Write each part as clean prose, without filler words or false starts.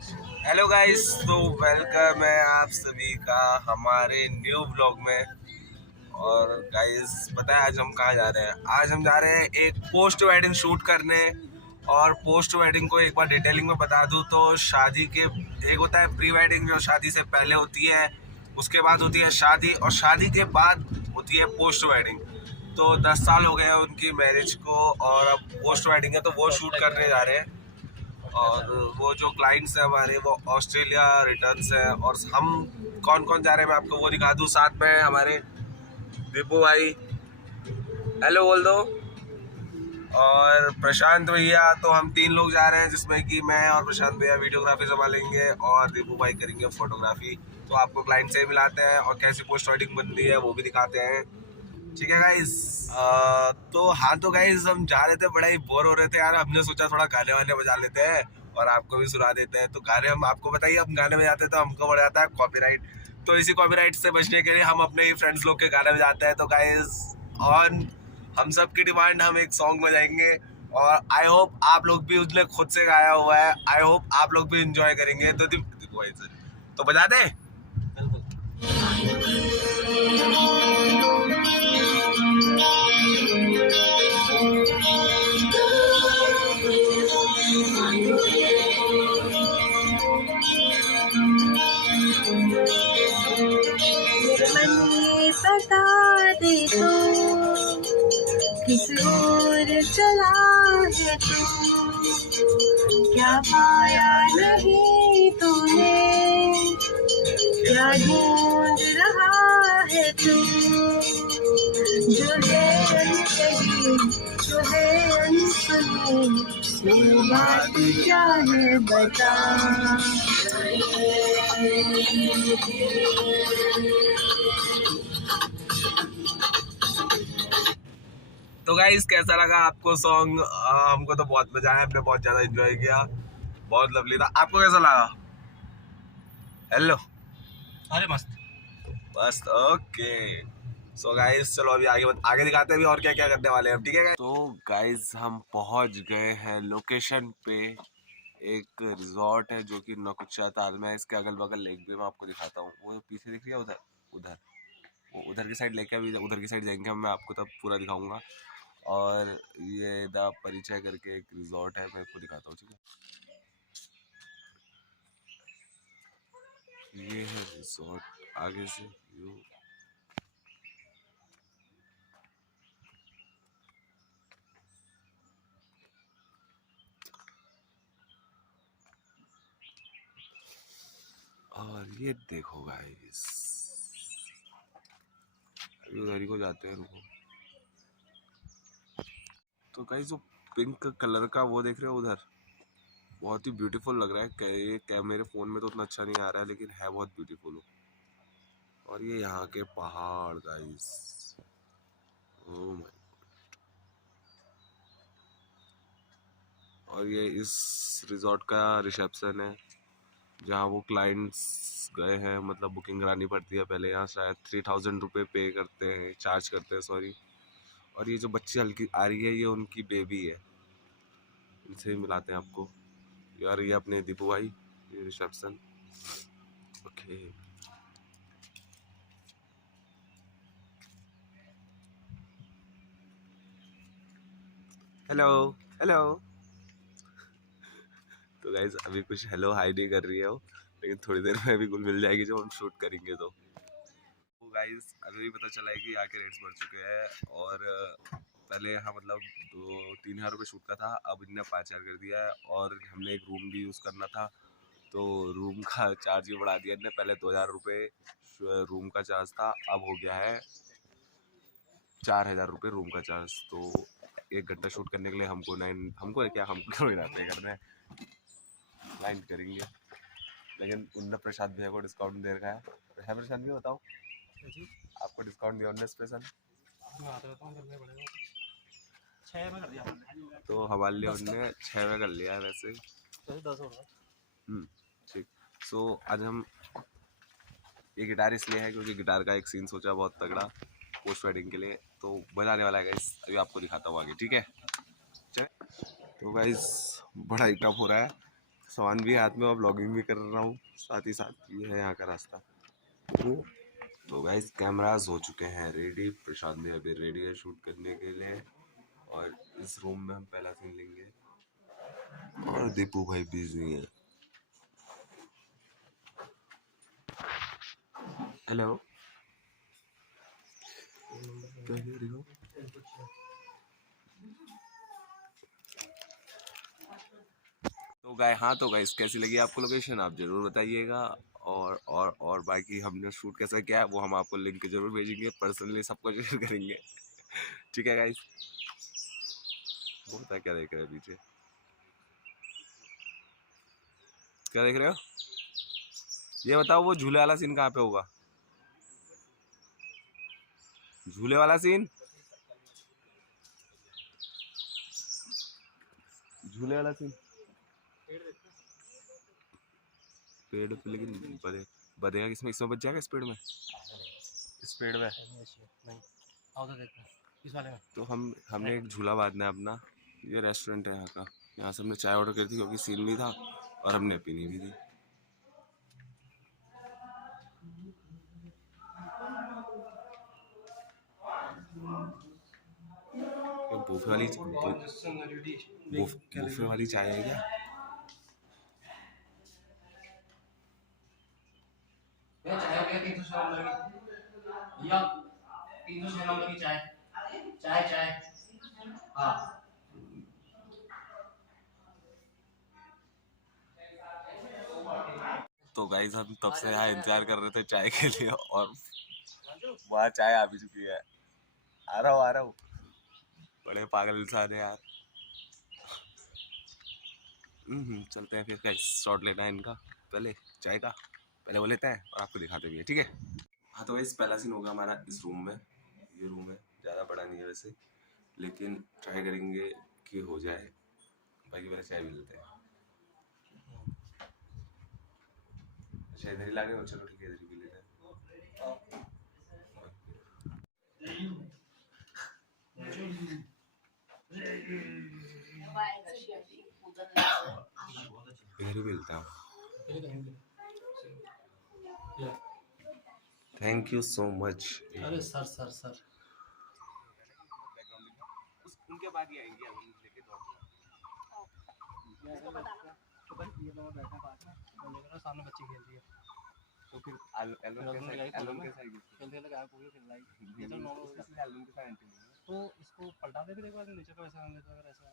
Hello guys, तो welcome है आप सभी का हमारे न्यू ब्लॉग में। और गाइस पता है आज हम कहाँ जा रहे हैं? आज हम जा रहे हैं एक पोस्ट वेडिंग शूट करने। और पोस्ट वेडिंग को एक बार डिटेलिंग में बता दूं तो शादी के एक होता है प्री वेडिंग जो शादी से पहले होती है, उसके बाद होती है शादी, और शादी के बाद होती है पोस्ट वेडिंग। तो 10 साल हो गए हैं उनकी मैरिज को, और अब पोस्ट वेडिंग है तो वो शूट करने जा रहे हैं। और वो जो क्लाइंट्स हैं हमारे वो ऑस्ट्रेलिया रिटर्न्स हैं। और हम कौन कौन जा रहे हैं मैं आपको वो दिखा दूँ। साथ में हमारे दीपू भाई, हेलो बोल दो, और प्रशांत भैया। तो हम 3 लोग जा रहे हैं जिसमें कि मैं और प्रशांत भैया वीडियोग्राफी संभालेंगे और दीपू भाई करेंगे फोटोग्राफी। तो आपको क्लाइंट से मिलाते हैं और कैसी पोस्ट वेडिंग बन रही है वो भी दिखाते हैं। ठीक है गाइस। तो हाँ, तो गाइस हम जा रहे थे, बड़ा ही बोर हो रहे थे यार। हमने सोचा थोड़ा गाने वाने बजा लेते हैं और आपको भी सुना देते हैं। तो गाने हम आपको बताइए, हम गाने बजाते हैं तो हमको बढ़ जाता है कॉपीराइट। तो इसी कॉपीराइट से बचने के लिए हम अपने ही फ्रेंड्स लोग के गाने बजाते हैं। तो गाइस ऑन हम सब की डिमांड, हम एक सॉन्ग बजाएंगे और आई होप आप लोग भी उसने खुद से गाया हुआ है। आई होप आप लोग भी इंजॉय करेंगे। तो देखो भाई सर, तो बजा दे। मन ये बता दे तो किस ओर चला है तू, क्या पाया नहीं तूने, क्या ढूंढ रहा है तू, जो है अनकही जो है अनसुनी, वो बात क्या है बता। तो गाइस कैसा लगा आपको सॉन्ग? हमको तो बहुत मजा आया, हमने बहुत ज्यादा एंजॉय किया, बहुत लवली था। आपको कैसा लगा? हेलो, अरे मस्त। बस ओके। सो गाइस चलो अभी आगे आगे दिखाते हैं अभी और क्या क्या करने वाले हैं, ठीक है? तो गाइस हम पहुंच गए हैं लोकेशन पे। एक रिजॉर्ट है जो कि नौकुचिया ताल में है। इसके अगल बगल लेक भी मैं आपको दिखाता हूँ। वो पीछे दिख रही है उधर, उधर वो उधर की साइड लेके अभी उधर की साइड जाएंगे हम, मैं आपको तब पूरा दिखाऊंगा। और ये द परिचय करके एक रिजॉर्ट है, मैं आपको दिखाता हूँ, ठीक है? ये है रिजॉर्ट आगे से व्यू। और ये देखो गाइस, उधर ही को जाते हैं, रुको। तो गाइस वो पिंक कलर का वो देख रहे हो उधर, बहुत ही ब्यूटीफुल लग रहा है। ये मेरे फोन में तो उतना अच्छा नहीं आ रहा है लेकिन है बहुत ब्यूटीफुल। और ये यहाँ के पहाड़ गाइस, ओह माय। और ये इस रिजॉर्ट का रिसेप्शन है जहाँ वो क्लाइंट्स गए हैं, मतलब बुकिंग करानी पड़ती है पहले। यहाँ शायद 3000 रुपये पे करते हैं, चार्ज करते हैं, सॉरी। और ये जो बच्ची हल्की आ रही है ये उनकी बेबी है, इनसे ही मिलाते हैं आपको। यार ये अपने दीपू भाई, ये रिसेप्शन। Okay, hello, hello. तो गाइज अभी कुछ हेलो हाई नहीं कर रही है वो, लेकिन थोड़ी देर में अभी गुल मिल जाएगी जब हम शूट करेंगे। तो गाइस अभी पता चला है कि यहाँ के रेट्स बढ़ चुके हैं। और पहले यहाँ मतलब 2-3 हज़ार रुपये शूट का था, अब इनने 5 हज़ार कर दिया है। और हमने एक रूम भी यूज़ करना था तो रूम का चार्ज भी बढ़ा दिया इनने। पहले 2000 रुपये रूम का चार्ज था, अब हो गया है 4000 रुपये रूम का चार्ज। तो 1 घंटा शूट करने के लिए हमको क्या, हमको ही पे करना है, क्लाइंट करेंगे। लेकिन उनने प्रशांत भैया को डिस्काउंट दे रखा है प्रशांत भी बताओ, आपको डिस्काउंट दिया उनने स्पेशल? तो हमारे लिए उनने 6 में कर लिया है वैसे। ठीक। सो आज हम ये गिटार इसलिए है क्योंकि गिटार का एक सीन सोचा बहुत तगड़ा पोस्ट वेडिंग के लिए, तो बनाने वाला है गाइस। अभी आपको दिखाता हूँ आगे, ठीक है? चल। तो गाइस बड़ा ही टफ हो रहा है सामान भी हाथ में और ब्लॉगिंग भी कर रहा हूँ साथ ही साथ। ये है यहाँ का रास्ता। तो गाइस कैमरास हो चुके हैं रेडी। प्रशांत भी अभी रेडी है शूट करने के लिए। और इस रूम में हम पहला सीन लेंगे और दीपू भाई बिजी है। हेलो तो गाइस कैसी लगी आपको लोकेशन आप जरूर बताइएगा। और बाकी हमने शूट कैसा किया है वो हम आपको लिंक जरूर भेजेंगे, पर्सनली सबको शेयर करेंगे। ठीक है गाइस। होता क्या देख रहे हैं पीछे, क्या देख रहे हो? ये बताओ वो झूले वाला सीन कहाँ पे होगा? झूले वाला सीन, झूले वाला सीन पेड़ पे, लेकिन बधेगा किसमें? इसमें बच जाएगा इस पेड़ में, इस पेड़ में। तो हमने एक झूला बांधना है अपना। ये रेस्टोरेंट है यहाँ का, यहाँ से हमने चाय ऑर्डर करी थी क्योंकि सीन भी था और हमने पीनी भी थी। बूफे वाली चाय है क्या? चाय हो गया 300 नंबर की भैया, 300 नंबर की चाय। चाय चाय हाँ। तो गाइस हम तब से यहाँ इंतजार कर रहे थे चाय के लिए और वहाँ चाय आ भी चुकी है। आ रहा हूँ आ रहा हूँ। बड़े पागल इंसान है यार। चलते हैं फिर गाइस, शॉट लेना है इनका पहले, चाय का पहले वो लेते हैं और आपको दिखाते भी है, ठीक है? हाँ तो गाइस पहला सीन होगा हमारा इस रूम में। ये रूम है, ज़्यादा बड़ा नहीं है वैसे, लेकिन ट्राई करेंगे कि हो जाए। बाकी पहले चाय भी लेते हैं। अच्छा इधर ही लागे हो, चलो ठीक है इधर ही पी लेते हैं। इधर ही मिलता हूँ। Thank you so much. अरे सर सर सर उनके बाद ही आएंगे लेके सामने बच्ची खेल रही है तो फिर एल्बम के साइड खेलते खेलते गायब हो गई, फिर लाइक ये तो नॉर्मल एल्बम के साइड तो इसको पलटा दे, फिर एक बार नीचे का वैसा हम अगर ऐसा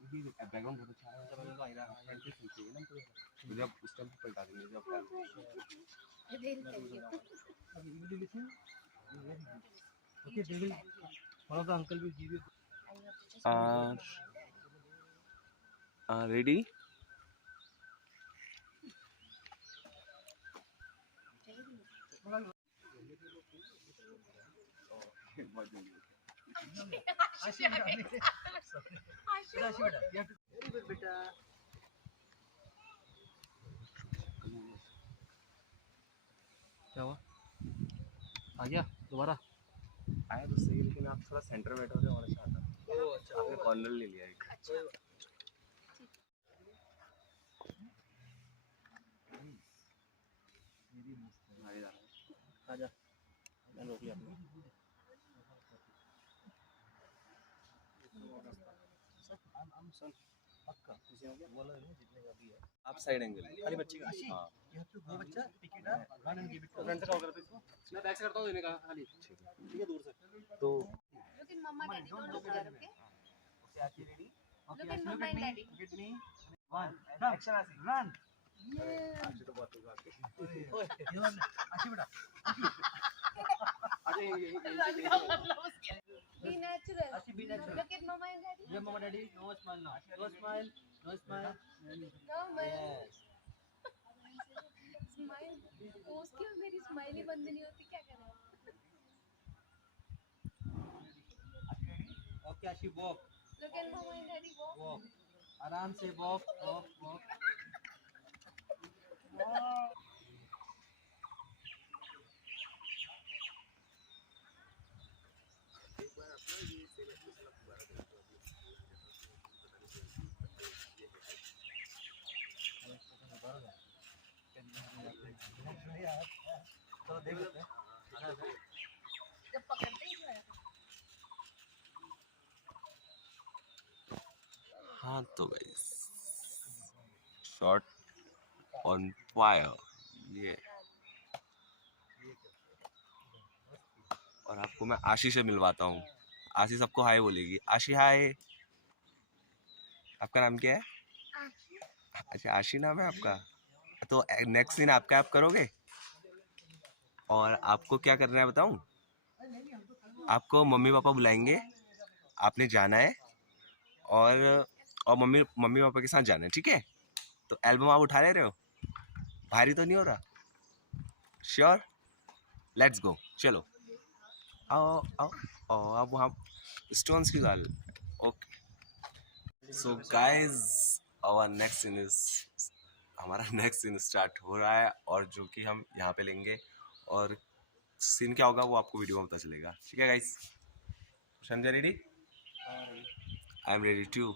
ये बैकग्राउंड बहुत अच्छा है। जब तो आ रहा है फ्रंट पे खींचेंगे ना पूरा, जब उस टाइम पे पलटा देंगे जब okay they will one of the uncle will give you ready. क्या हुआ? आ गया दोबारा? आया तो सही, लेकिन आप थोड़ा सेंटर बैठे हो और अच्छा आता। अच्छा आपने कॉर्नर ले लिया एक। आजा मैं रोक लिया आपने। पक्का किसी हो गया बोला है जितने का भी है। आप साइड एंगल खाली बच्चे का। हाँ ये तो बच्चा टिकट है run and give it to front से कवर कर इसको। मैं बैक से करता हूं देने का खाली, ठीक है दूर से। तो लेकिन mama daddy don't look there, okay? Okay Ashi ready. Look at mama and daddy. Look at me. One. Action Ashi Run. आशी तो बहुत होगा आपके। ओए ये वाला आशी बेटा। अरे ये Be natural. आशी be natural. Look at mama and daddy. Yeah, mama, daddy, no smile now. No smile. No smile. No, man. Yes. Smile. उसकी और मेरी स्माइल ही बंद नहीं होती, क्या करें? Okay, आशी walk. Look at mama and daddy walk. Walk. आराम से walk, walk, walk. जब पकड़ते ही जाएगा। हाँ तो गाइस, शॉट ऑन फायर ये। और आपको मैं आशी से मिलवाता हूँ। आशी सबको हाय बोलेगी। आशी हाय। आपका नाम क्या है? अच्छा आशी नाम है आपका। तो नेक्स्ट सीन आपका आप करोगे। और आपको क्या करना है बताऊं? आपको मम्मी पापा बुलाएंगे, आपने जाना है और मम्मी मम्मी पापा के साथ जाना है, ठीक है? तो एल्बम आप उठा ले रहे हो? भारी तो नहीं हो रहा? श्योर? लेट्स गो, चलो। आओ आओ आओ, आप वहाँ स्टोन्स की डाल। Okay so guys, our next scene is, हमारा नेक्स्ट सीन स्टार्ट हो रहा है और जो कि हम यहाँ पे लेंगे। और सीन क्या होगा वो आपको वीडियो में पता चलेगा, ठीक है guys? Sanjay ready? I am ready too.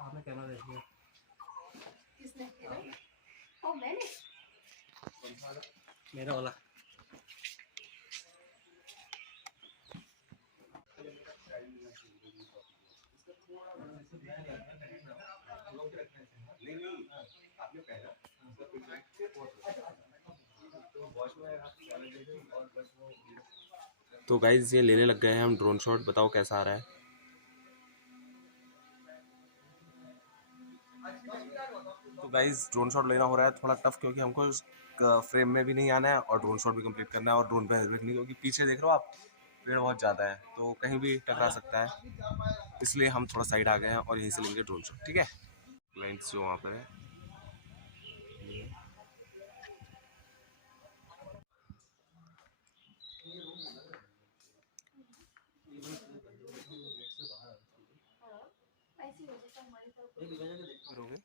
आपने कैमरा देख लिया? किसने किया? ओ मैंने। मेरा वाला। तो गाइज ये लेने लग गए हैं हम ड्रोन शॉट। बताओ कैसा आ रहा है? तो गाइज ड्रोन शॉट लेना हो रहा है थोड़ा टफ, क्योंकि हमको फ्रेम में भी नहीं आना है और ड्रोन शॉट भी कंप्लीट करना है। और ड्रोन पे हेलमेट नहीं, क्योंकि पीछे देख रहे हो आप पेड़ बहुत ज़्यादा है तो कहीं भी टकरा सकता है। इसलिए हम थोड़ा साइड आ गए हैं और यहीं से लेंगे ड्रोन शॉट, ठीक है? क्लाइंट्स जो वहाँ पर है। ऐसी हो जैसे हमारी तरफ। करोगे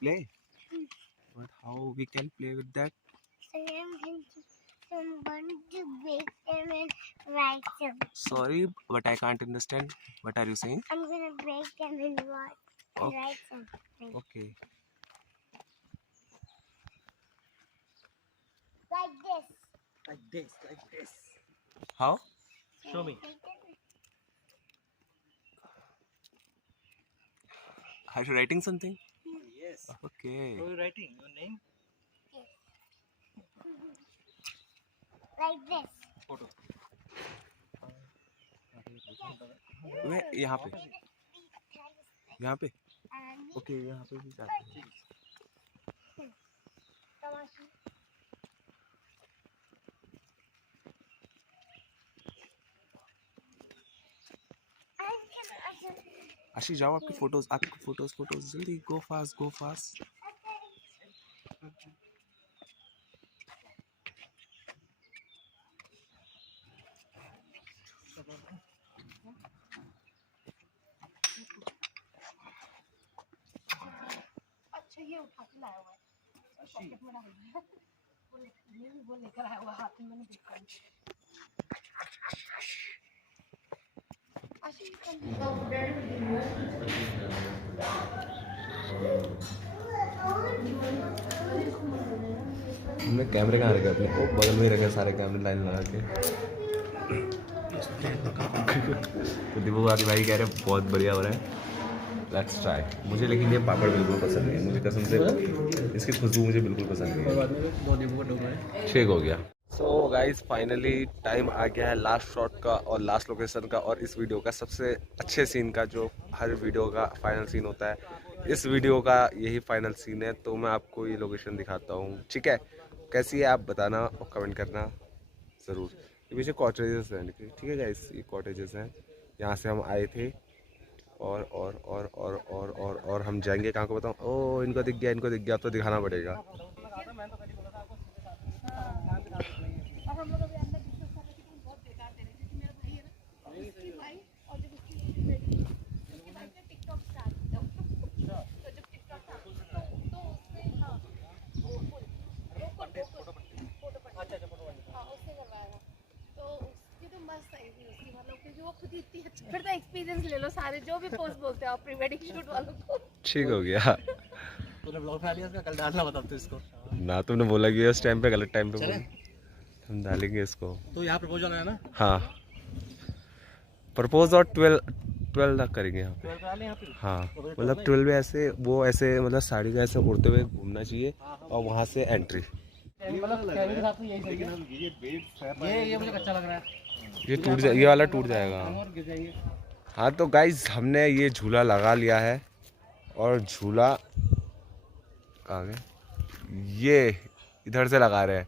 play? But how we can play with that? Someone to break them and write them. Sorry, but I can't understand. What are you saying? I'm gonna break them and Okay. write something. Okay. Like this. Like this, like this. How? Show me. Are you writing something? Yes. Okay. How are you writing? Your name? Like this. Photo. मैं यहाँ पे, यहाँ पे। And okay यहाँ पे भी जाते हैं। Tamashi. आशीष जाओ, आपकी फोटोज जल्दी। गो फास्ट गो फास्ट। अच्छा ये उठा के लाया हुआ है, पॉकेट में डाल दिया। वो लेकर आया हुआ हाथ में, मैंने देखा नहीं। आशीष हमने कैमरे कहाँ रखे अपने? ओ बगल में ही रखे सारे कैमरे लाइन लगा के। तो दीपू भाई कह रहे हैं बहुत बढ़िया हो रहा है, लेट्स ट्राई। मुझे लेकिन ये पापड़ बिल्कुल पसंद नहीं है, मुझे कसम से इसकी खुशबू मुझे बिल्कुल पसंद नहीं है। शेक हो गया। सो गाइस फाइनली टाइम आ गया है लास्ट शॉट का और लास्ट लोकेशन का और इस वीडियो का सबसे अच्छे सीन का, जो हर वीडियो का फाइनल सीन होता है। इस वीडियो का यही फाइनल सीन है, तो मैं आपको ये लोकेशन दिखाता हूँ, ठीक है? कैसी है आप बताना और कमेंट करना ज़रूर। ये पीछे कॉटेजेस हैं, ठीक है गाइस, ये कॉटेजेस हैं, यहाँ से हम आए थे। और हम जाएंगे कहाँ को बताऊँ? ओ इनको दिख गया, अब तो दिखाना पड़ेगा। और हम लोग अभी अंदर डिस्कस कर रहे थे कि बहुत बेकार दे रहे थे, मेरा भाई है ना, उसके भाई और जाएगी उसकी, मतलब क्योंकि वो खुद ही इतनी अच्छी। फिर तो एक्सपीरियंस ले लो सारे जो भी पोस्ट बोलते हो आप प्री वेडिंग शूट वालों को। ठीक हो गया तूने ब्लॉग बना लिया इसका, कल डालना बता तू इसको। ना, तुमने बोला कि उस टाइम पे गलत टाइम पे चले? बोला। हम डालेंगे इसको। तो यहाँ प्रपोजल है ना, हाँ, प्रपोज और 12 तक करेंगे यहाँ पे। 12 पे आ ले यहाँ पे। हाँ, मतलब 12 में ऐसे वो ऐसे मतलब साड़ी का ऐसे उड़ते हुए घूमना चाहिए और वहाँ से एंट्री। मतलब कैरी के साथ में यही सही है। ये मुझे अच्छा लग रहा है। ये टूट जाए, ये वाला टूट जाएगा। और गिर जाएंगे। हाँ तो गाइज हमने ये झूला लगा लिया है और झूला कहाँ गया, ये इधर से लगा रहे हैं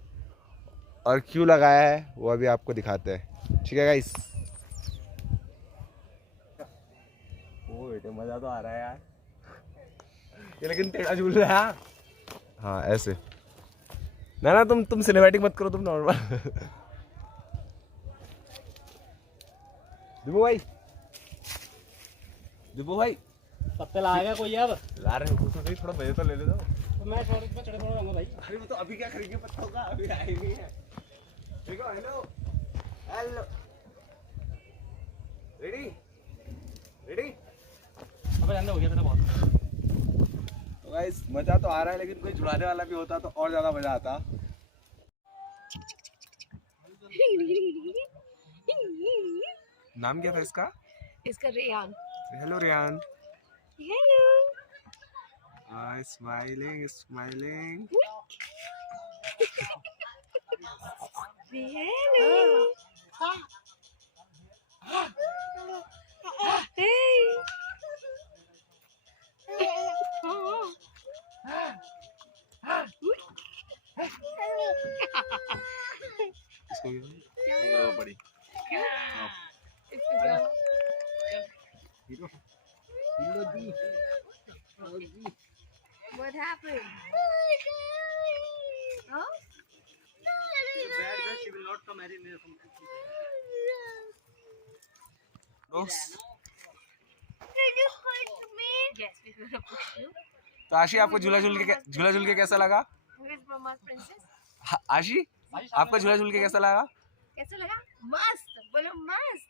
और क्यों लगाया है वो अभी आपको दिखाते हैं। ठीक है गाइज। ओ बेटे मज़ा तो आ रहा है यार ये, लेकिन टेढ़ा झूल रहा है। हाँ ऐसे ना तुम सिनेमैटिक मत करो, तुम नॉर्मल। दिबू भाई पत्ते लाएगा कोई अब? ला रहे हो तो नहीं, थोड़ा मजे तो ले ले दो। तो मैं छोड़ पे चढ़े थोड़ा रहूंगा भाई। अरे वो तो अभी क्या खरीदेंगे पत्तों का, अभी आए नहीं है। ठीक है, हेलो हेलो, रेडी रेडी। अब अंदर हो गया मेरा बहुत। तो गाइस मजा तो आ रहा है, लेकिन कोई झुलाने वाला भी होता तो और ज्यादा मजा आता। नाम क्या था इसका? इसका Ryan. Hello Ryan. Hello. Smiling smiling. Hello. इसको बड़ी What happened? Huh? Yes, we're gonna push you. तो आशी आपको झूला झूल के कैसा लगा? Who is Mama's princess? आशी आपको झूला झूल के कैसा लगा? कैसा लगा? मस्त, बोलो मस्त।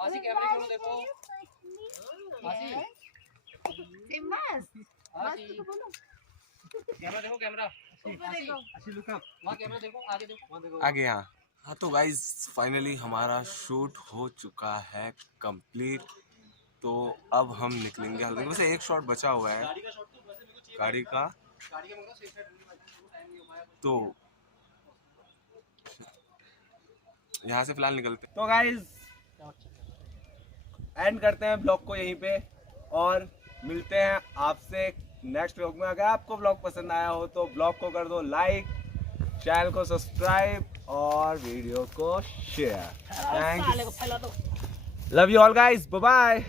आशी कैमरे को देखो। आशी Say मस्त। मस्त तो बोलो। कैमरा देखो, कैमरा ऊपर देखो। आशी लुक अप। वहाँ कैमरा देखो, आगे देखो, वहाँ देखो। आगे यहाँ। हाँ तो गाइज फाइनली हमारा शूट हो चुका है कंप्लीट। तो अब हम निकलेंगे हल्के, वैसे एक शॉट बचा हुआ है गाड़ी का, तो यहाँ से फिलहाल निकलते। तो गाइज एंड करते हैं ब्लॉग को यहीं पे और मिलते हैं आपसे नेक्स्ट व्लॉग में। अगर आपको व्लॉग पसंद आया हो तो ब्लॉग को कर दो लाइक, चैनल को सब्सक्राइब और वीडियो को share. Thank you, love you all guys, bye bye.